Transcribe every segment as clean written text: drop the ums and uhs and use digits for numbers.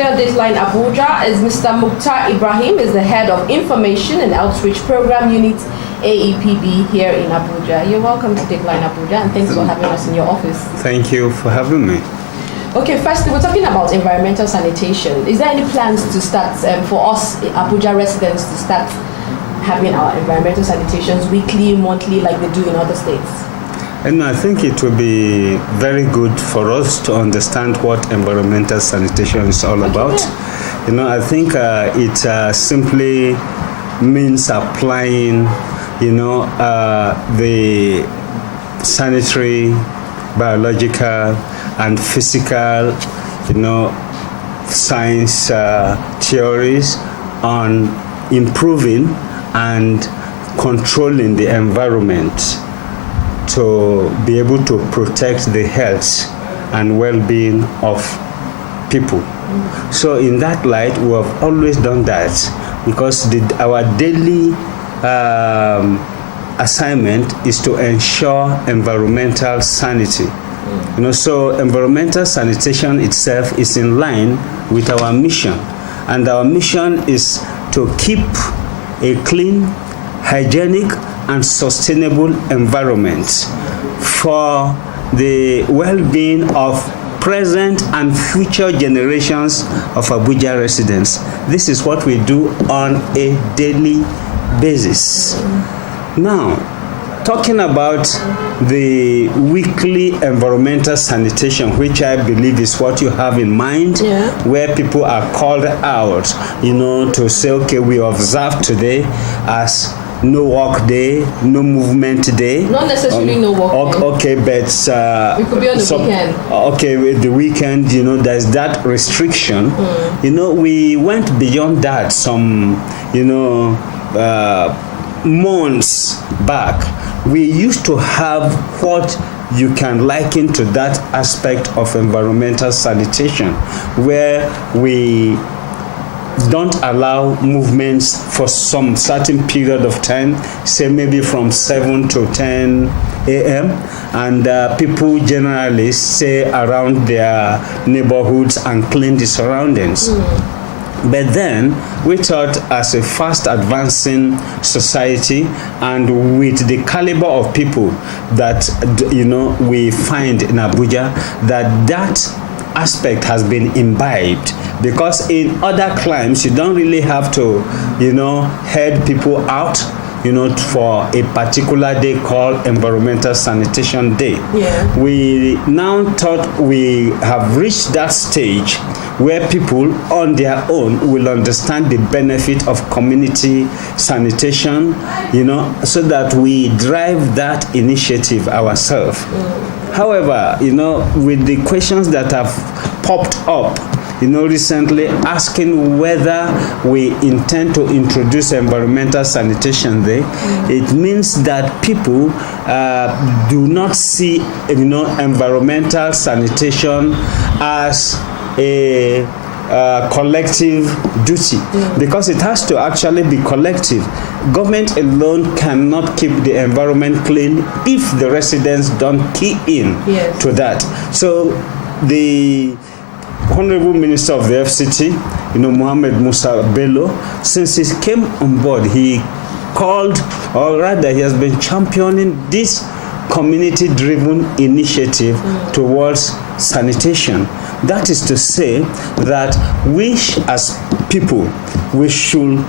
today on DatelineAbuja is Mr. Mukhtar Ibrahim, is the head of Information and Outreach Program Unit AEPB here in Abuja. You're welcome to DatelineAbuja, and thanks for having us in your office. Thank you for having me. Okay, firstly, we're talking about environmental sanitation. Is there any plans to start for us Abuja residents to start having our environmental sanitations weekly, monthly, like they do in other states? And I think it will be very good for us to understand what environmental sanitation is all about. I think it simply means applying, the sanitary, biological, and physical, science theories on improving and controlling the environment to be able to protect the health and well-being of people. So in that light, we have always done that because our daily assignment is to ensure environmental sanity. So environmental sanitation itself is in line with our mission. And our mission is to keep a clean, hygienic, and sustainable environment for the well-being of present and future generations of Abuja residents. This is what we do on a daily basis. Now, talking about the weekly environmental sanitation, which I believe is what you have in mind, where people are called out, to say, okay, we observe today as no work day, no movement day. Not necessarily no work day. Okay, but it could be on the weekend. Okay, with the weekend, there's that restriction. We went beyond that some, months back. We used to have what you can liken to that aspect of environmental sanitation, where we don't allow movements for some certain period of time, say maybe from 7 to 10 a.m. And people generally stay around their neighborhoods and clean the surroundings. But then we thought, as a fast advancing society and with the caliber of people that we find in Abuja, that aspect has been imbibed, because in other climes you don't really have to head people out for a particular day called Environmental Sanitation Day. We now thought we have reached that stage where people on their own will understand the benefit of community sanitation, so that we drive that initiative ourselves. However, with the questions that have popped up, recently, asking whether we intend to introduce Environmental Sanitation Day, it means that people do not see, environmental sanitation as a collective duty, because it has to actually be collective. Government alone cannot keep the environment clean if the residents don't key in to that. So the Honorable Minister of the F.C.T, Mohammed Musa Bello, since he came on board, he called, or rather he has been championing this community-driven initiative towards sanitation. That is to say that we as people, we should,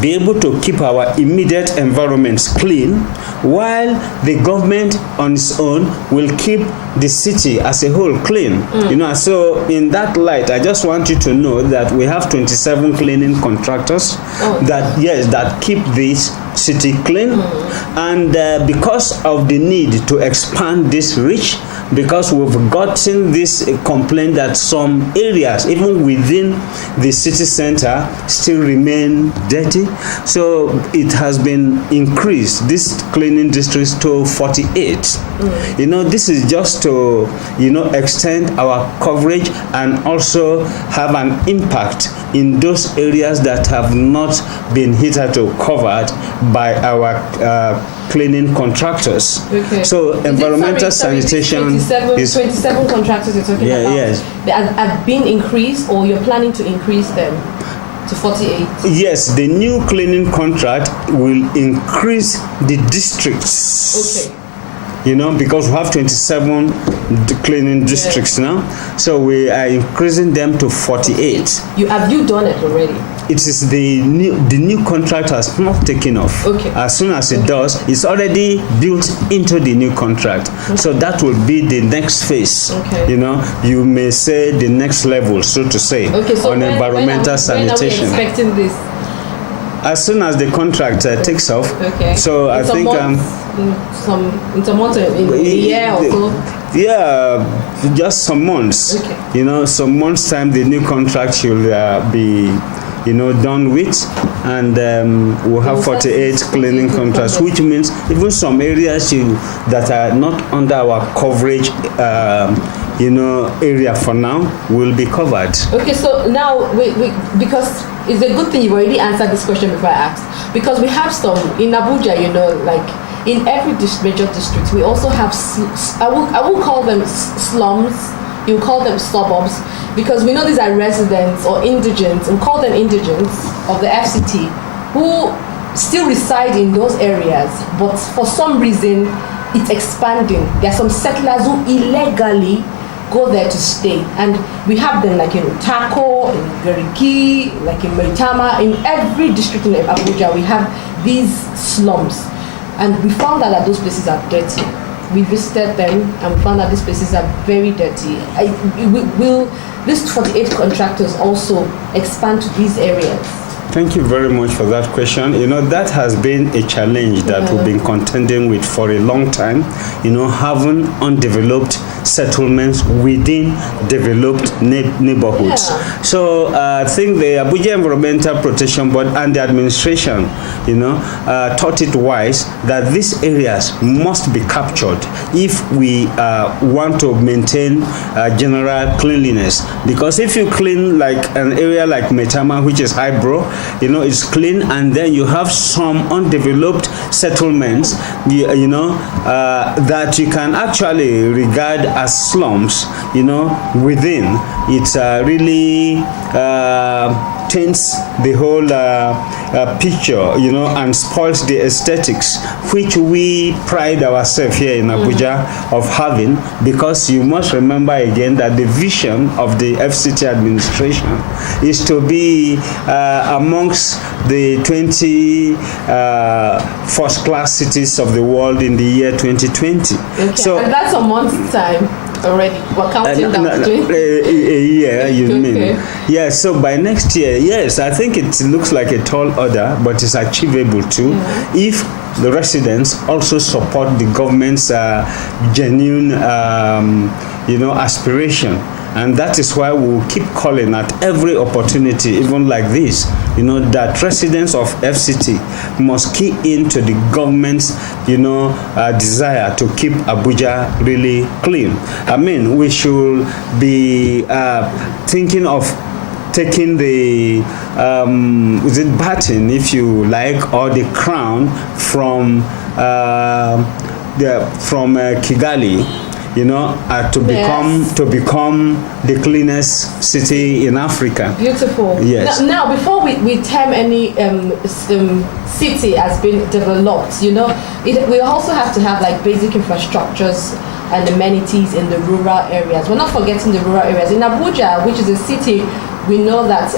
be able to keep our immediate environments clean, while the government on its own will keep the city as a whole clean. So in that light, I just want you to know that we have 27 cleaning contractors that keep this city clean. And because of the need to expand this reach, because we've gotten this complaint that some areas, even within the city center, still remain dirty. So it has been increased, this cleaning districts, to 48. This is just to, extend our coverage and also have an impact in those areas that have not been hitherto covered by our cleaning contractors. Okay. So environmental sanitation is 27 contractors you're talking about. Yes. They have been increased, or you're planning to increase them to 48? Yes, the new cleaning contract will increase the districts. Okay. Because we have 27 cleaning districts now, so we are increasing them to 48. Have you done it already? It is the new contract has not taken off. Okay. As soon as it does, it's already built into the new contract. Okay. So that will be the next phase. Okay. You may say the next level, so to say, so on environmental sanitation. When are we expecting this? As soon as the contract takes off. Okay. So I think in a year or so. Yeah, just some months. Okay. Some months time the new contract will be done with, and we'll have 48 cleaning contracts, which means even some areas that are not under our coverage area for now will be covered. Okay, so now because it's a good thing you've already answered this question before I asked, because we have some in Abuja, like in every major district, we also have I will call them slums, you call them suburbs, because we know these are residents or indigents, and call them indigents of the F.C.T, who still reside in those areas, but for some reason it's expanding. There are some settlers who illegally go there to stay, and we have them like in Tako, in Gariki, like in Maitama. In every district in Abuja we have these slums, and we found out that those places are dirty. We visited them and we found out these places are very dirty. Will these 48 contractors also expand to these areas? Thank you very much for that question. That has been a challenge that we've been contending with for a long time, having undeveloped settlements within developed neighborhoods. Yeah. So I think the Abuja Environmental Protection Board and the administration, thought it wise that these areas must be captured if we want to maintain general cleanliness. Because if you clean like an area like Metama, which is highbrow, it's clean, and then you have some undeveloped settlements, that you can actually regard as slums, within. It really taints the whole picture, and spoils the aesthetics, which we pride ourselves here in Abuja of having, because you must remember again that the vision of the F.C.T administration is to be amongst the 20 first-class cities of the world in the year 2020. Okay. So, and that's a month's time already. We're counting down a year, you okay. mean? Yeah, so by next year, yes, I think it looks like a tall order, but it's achievable too, if the residents also support the government's genuine, aspiration. And that is why we will keep calling at every opportunity, even like this, that residents of F.C.T must key into the government's, desire to keep Abuja really clean. I mean, we should be thinking of taking the baton, if you like, or the crown from Kigali, to become the cleanest city in Africa. Beautiful. Yes. Now, before we term any city as being developed, we also have to have like basic infrastructures and amenities in the rural areas. We're not forgetting the rural areas. In Abuja, which is a city, we know that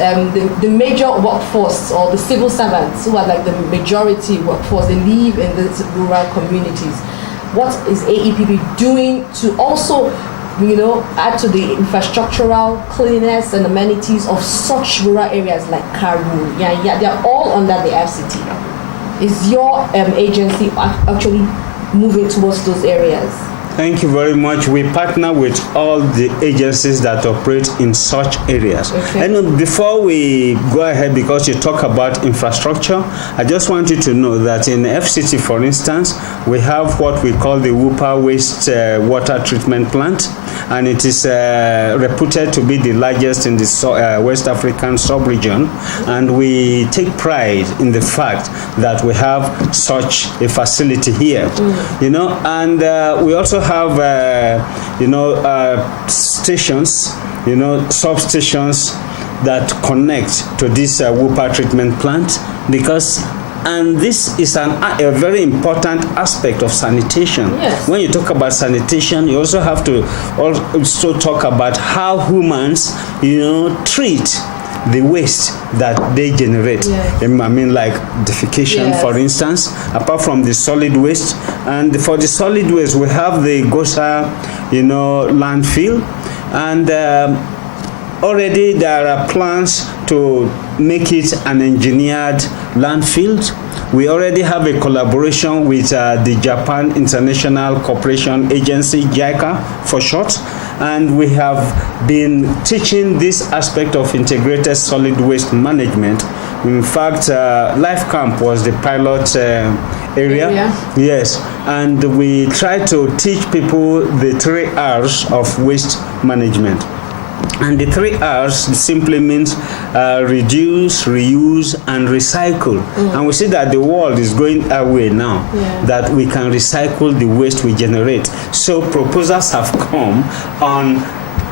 the major workforce, or the civil servants, who are like the majority workforce, they live in these rural communities. What is AEPB doing to also, add to the infrastructural cleanliness and amenities of such rural areas like Karu? Yeah, they're all under the F.C.T. Is your agency actually moving towards those areas? Thank you very much. We partner with all the agencies that operate in such areas. Okay. And before we go ahead, because you talk about infrastructure, I just want you to know that in F.C.T, for instance, we have what we call the Whooper Waste Water Treatment Plant, and it is reputed to be the largest in the West African sub-region, and we take pride in the fact that we have such a facility here. You know, and we also have stations, substations that connect to this Whooper treatment plant, and this is a very important aspect of sanitation. Yes. When you talk about sanitation, you also have to also talk about how humans, treat the waste that they generate. Yes. I mean, like defecation, Yes. for instance, apart from the solid waste. And for the solid waste, we have the Gosa, landfill. And already there are plans to make it an engineered landfill. We already have a collaboration with the Japan International Cooperation Agency, JICA for short, and we have been teaching this aspect of integrated solid waste management. In fact, Life Camp was the pilot area. Yes, and we try to teach people the 3 R's of waste management. And the 3 R's simply means reduce, reuse, and recycle. And we see that the world is going away now, that we can recycle the waste we generate. So proposals have come on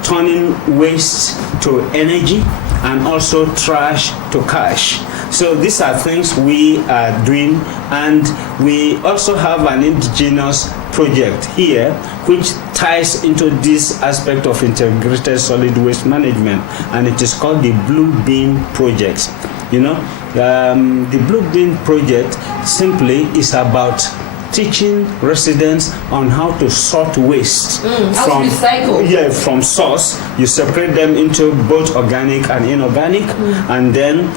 turning waste to energy and also trash to cash. So these are things we are doing, and we also have an indigenous project here which ties into this aspect of integrated solid waste management, and it is called the Blue Bin Project. The Blue Bin Project simply is about teaching residents on how to sort waste from source. You separate them into both organic and inorganic, and then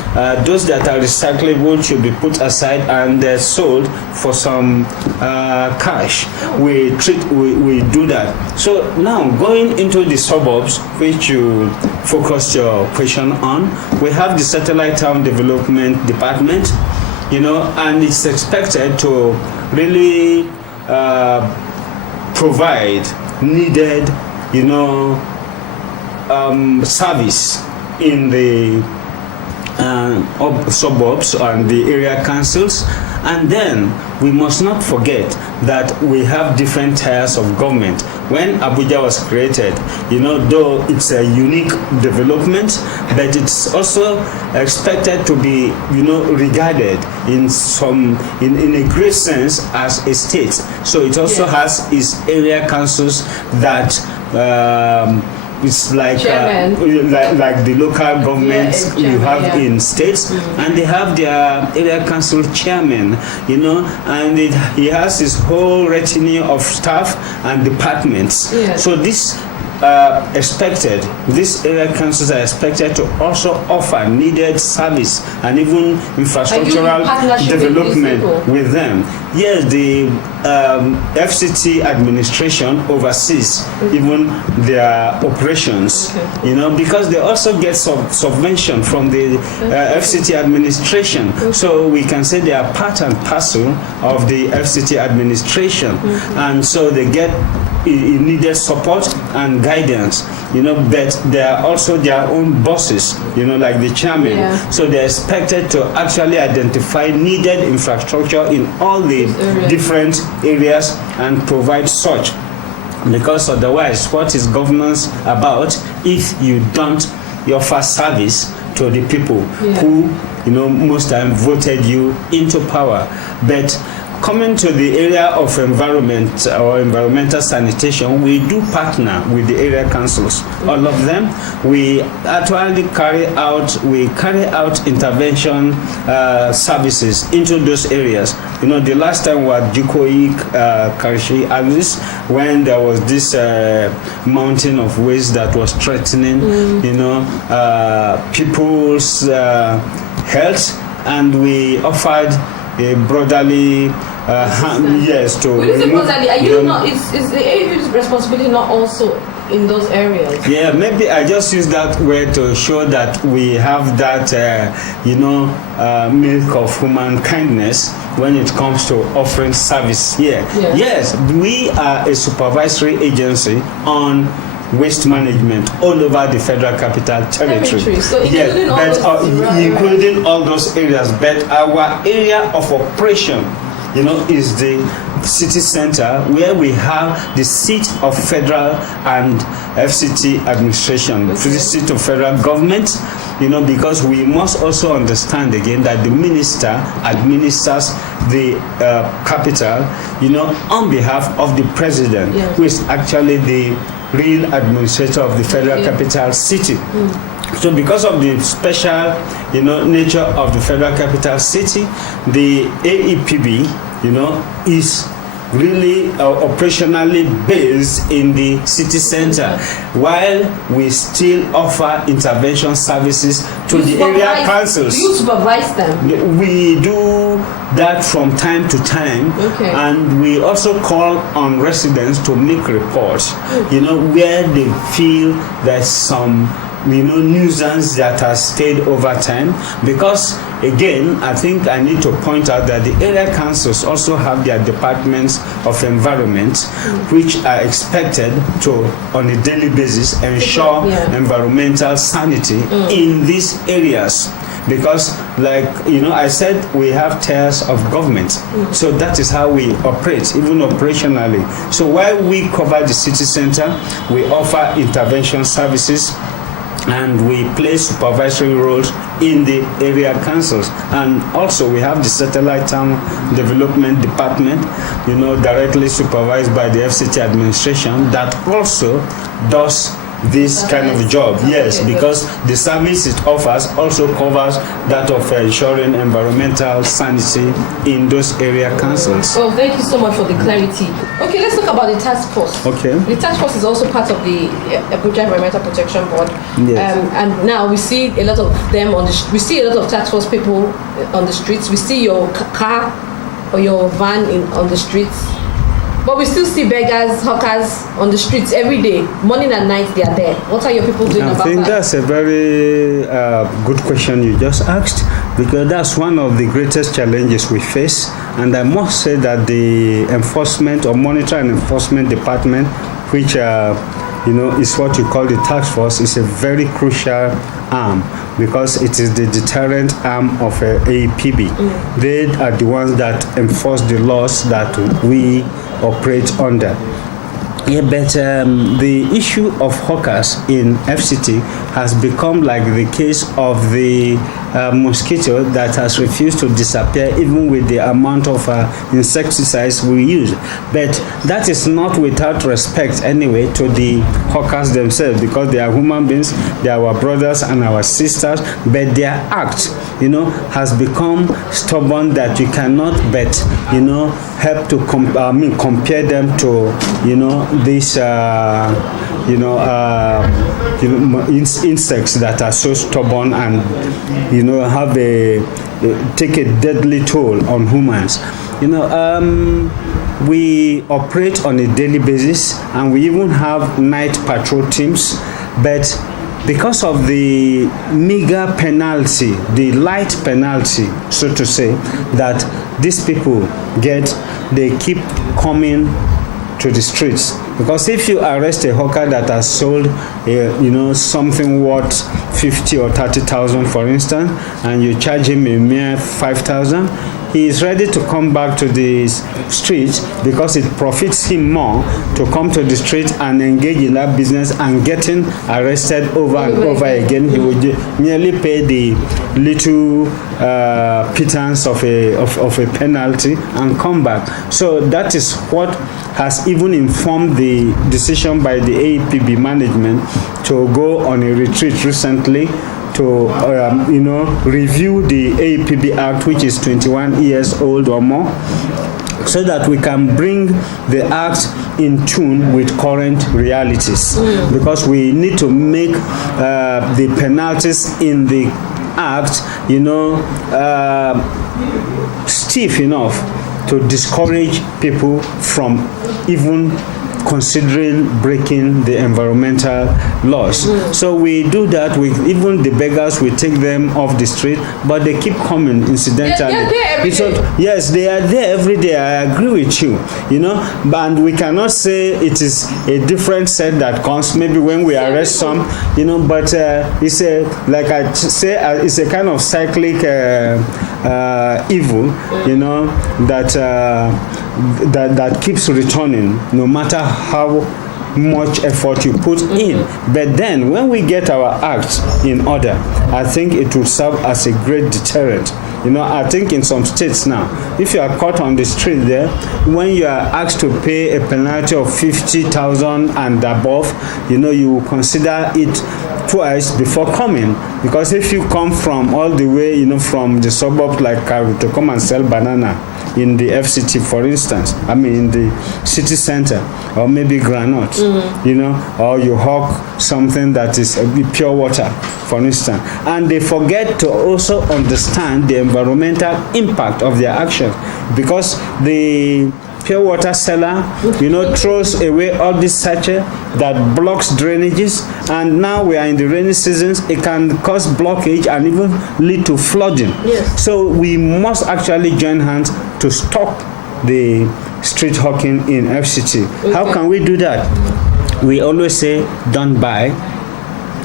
those that are recyclable should be put aside and sold for some cash. We do that. So now going into the suburbs, which you focused your question on, we have the Satellite Town Development Department, and it's expected to really provide needed, service in the suburbs and the area councils. And then we must not forget that we have different tiers of government. When Abuja was created, though it's a unique development, but it's also expected to be, regarded in a great sense as a state. So it also has its area councils that it's like the local governments you have in states, and they have their area council chairman, and he has his whole retinue of staff and departments. So these area councils are expected to also offer needed service and even infrastructural development with them. Yes, the F.C.T administration oversees even their operations, because they also get subvention from the F.C.T administration. So we can say they are part and parcel of the F.C.T administration, and so they get needed support and guidance, but they are also their own bosses, like the chairman. So they're expected to actually identify needed infrastructure in all the different areas and provide such, because otherwise what is governance about if you don't offer service to the people who most time voted you into power? But coming to the area of environment or environmental sanitation, we do partner with the area councils, all of them. We actually carry out intervention services into those areas. The last time we were Jikoik, Karishi, Alice, when there was this mountain of waste that was threatening, people's health, and we offered a brotherly yes, to Will you say, remove, Rosalie, are you not? Is the AUP's responsibility not also in those areas? Yeah, maybe I just use that word to show that we have that, milk of human kindness when it comes to offering service here. Yeah. Yes, we are a supervisory agency on waste management all over the Federal Capital Territory. So including including all those areas. But our area of operation, is the city center, where we have the seat of federal and F.C.T administration, the seat of federal government, because we must also understand again that the minister administers the capital, on behalf of the president, who is actually the real administrator of the federal capital city. So because of the special, nature of the federal capital city, the AEPB, is really operationally based in the city center, while we still offer intervention services to the area councils. Do you supervise them? We do that from time to time, and we also call on residents to make reports, where they feel there's some nuisance that has stayed over time. Because again, I think I need to point out that the area councils also have their departments of environment, which are expected to, on a daily basis, ensure environmental sanity in these areas. Because, I said, we have tiers of government. So that is how we operate, even operationally. So while we cover the city center, we offer intervention services, and we play supervisory roles in the area councils. And also we have the satellite town development department, directly supervised by the F.C.T administration, that also does this kind of job. Yes, because the service it offers also covers that of ensuring environmental sanity in those area councils. Well, thank you so much for the clarity. Okay, let's talk about the task force. Okay. The task force is also part of the Abuja Environmental Protection Board. Yes. And now we see a lot of them we see a lot of task force people on the streets. We see your car or your van on the streets. But we still see beggars, hawkers on the streets every day. Morning and night, they are there. What are your people doing about that? I think that's a very good question you just asked, because that's one of the greatest challenges we face. And I must say that the enforcement or monitor and enforcement department, which is what you call the task force, is a very crucial arm, because it is the deterrent arm of AEPB. They are the ones that enforce the laws that we operate under. Yeah, but the issue of hawkers in F.C.T has become like the case of the mosquito that has refused to disappear, even with the amount of insecticides we use. But that is not without respect anyway to the hawkers themselves, because they are human beings, they are our brothers and our sisters, but their act, has become stubborn that you cannot but, help to compare them to, these insects that are so stubborn and have take a deadly toll on humans. We operate on a daily basis, and we even have night patrol teams, but because of the meager penalty, the light penalty, so to say, that these people get, they keep coming to the streets. Because if you arrest a hawker that has sold, something worth 50 or 30,000, for instance, and you charge him a mere 5,000, he is ready to come back to the street, because it profits him more to come to the street and engage in that business and getting arrested over and over again. He would merely pay the little pittance of a penalty and come back. So that is what has even informed the decision by the AEPB management to go on a retreat recently to review the AEPB Act, which is 21 years old or more, so that we can bring the act in tune with current realities. Because we need to make the penalties in the act, stiff enough to discourage people from even considering breaking the environmental laws. So we do that with even the beggars. We take them off the street, but they keep coming incidentally. They're there every day. Yes, they are there every day. I agree with you. But we cannot say it is a different set that comes maybe when we arrest some. But it's it's a kind of cyclic evil. That keeps returning no matter how much effort you put in. But then when we get our acts in order, I think it will serve as a great deterrent. I think in some states now, if you are caught on the street there, when you are asked to pay a penalty of 50,000 and above, you will consider it twice before coming. Because if you come from all the way, from the suburbs like Karu to come and sell banana in the F.C.T, for instance, in the city center, or maybe granite, or you hawk something that is pure water, for instance, and they forget to also understand the environmental impact of their actions, because the pure water seller, throws away all this sachet that blocks drainages, and now we are in the rainy seasons. It can cause blockage and even lead to flooding. Yes. So we must actually join hands to stop the street hawking in F.C.T. Okay. How can we do that? We always say, don't buy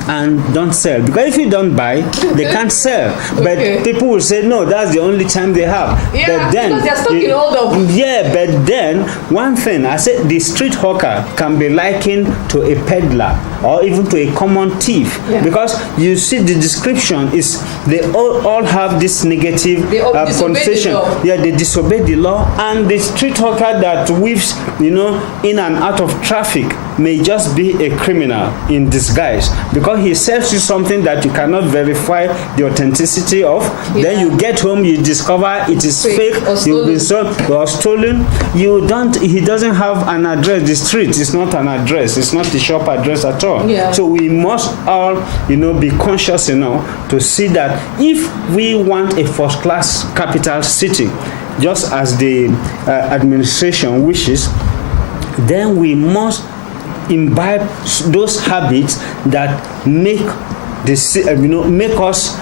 and don't sell, because if you don't buy, they can't sell. But people will say, no, that's the only time they have. Yeah, but then, because they're stuck in hold up. Yeah, but then one thing I said, the street hawker can be likened to a peddler or even to a common thief, because you see the description is they all have this negative connotation. Yeah, they disobey the law, and the street hawker that weaves in and out of traffic may just be a criminal in disguise, because he sells you something that you cannot verify the authenticity of. Then you get home, you discover it is fake, you've been sold or stolen. He doesn't have an address. The street is not an address, it's not the shop address at all. So we must all be conscious enough to see that if we want a first class capital city, just as the administration wishes, then we must imbibe those habits that make make us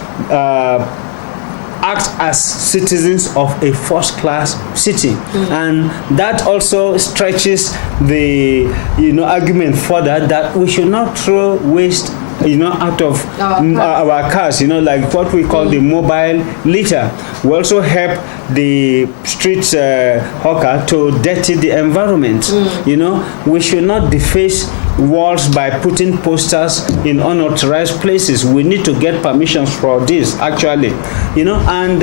act as citizens of a first-class city. And that also stretches the argument further that we should not throw waste out of our cars, like what we call the mobile litter. We also help the street hawker to dirty the environment. We should not deface walls by putting posters in unauthorized places. We need to get permissions for this, actually, and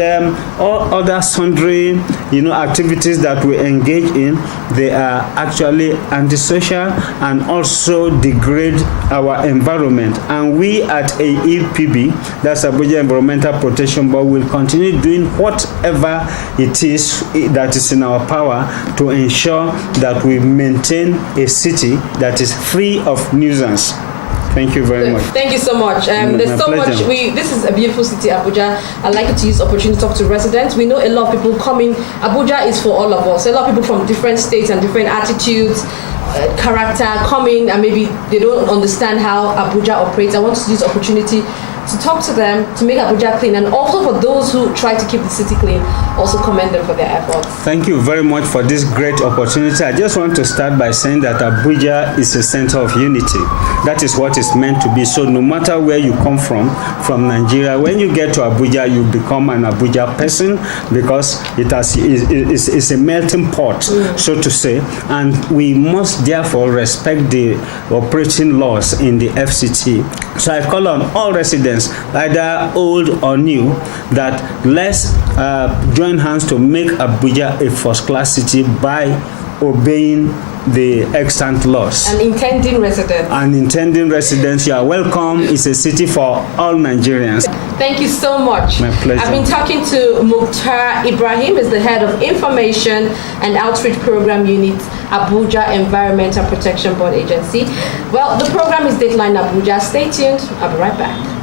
all other sundry, activities that we engage in, they are actually antisocial and also degrade our environment. And we at AEPB, that's Abuja Environmental Protection Board, will continue doing whatever it is that is in our power to ensure that we maintain a city that is free of nuisance. Thank you very much. Thank you so much. There's so much. This is a beautiful city, Abuja. I'd like to use the opportunity to talk to residents. We know a lot of people coming. Abuja is for all of us. A lot of people from different states and different attitudes, character coming, and maybe they don't understand how Abuja operates. I want to use the opportunity to talk to them, to make Abuja clean, and also for those who try to keep the city clean, also commend them for their efforts. Thank you very much for this great opportunity. I just want to start by saying that Abuja is a center of unity. That is what it's meant to be. So no matter where you come from Nigeria, when you get to Abuja, you become an Abuja person, because it's a melting pot, so to say, and we must therefore respect the operating laws in the F.C.T. So I call on all residents, either old or new, that let's join hands to make Abuja a first-class city by obeying the extant laws. And intending residents, you are welcome. It's a city for all Nigerians. Thank you so much. My pleasure. I've been talking to Mukhtar Ibrahim, is the head of Information and Outreach Program Unit, Abuja Environmental Protection Board Agency. Well, the program is Dateline Abuja. Stay tuned. I'll be right back.